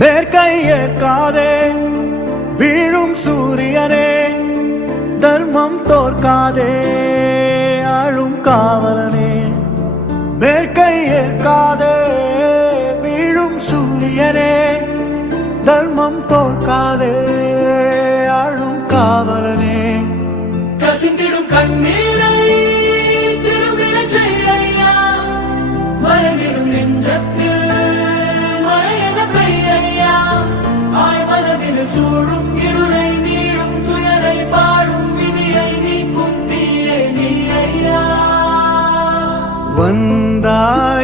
மேற்கை ஏற்காதே வீழும் சூரியனே, தர்மம் தோற்காதே ஆளும் காவலனே. மேற்கை ஏற்காதே வீழும் சூரியனே, தர்மம் தோற்காதே ஆளும் காவலனே. கசிந்திடும் கண்ணீரை திரும்பிடச் செய்யா, மரணிடும் நெஞ்சத்தில் மழையென பெய்யா. ஆழ்மனதில் சூழும் இருளை நீளும் துயரை பாடும் விதியை நீக்கும் தீயே நீ ஐயா. வந்தார்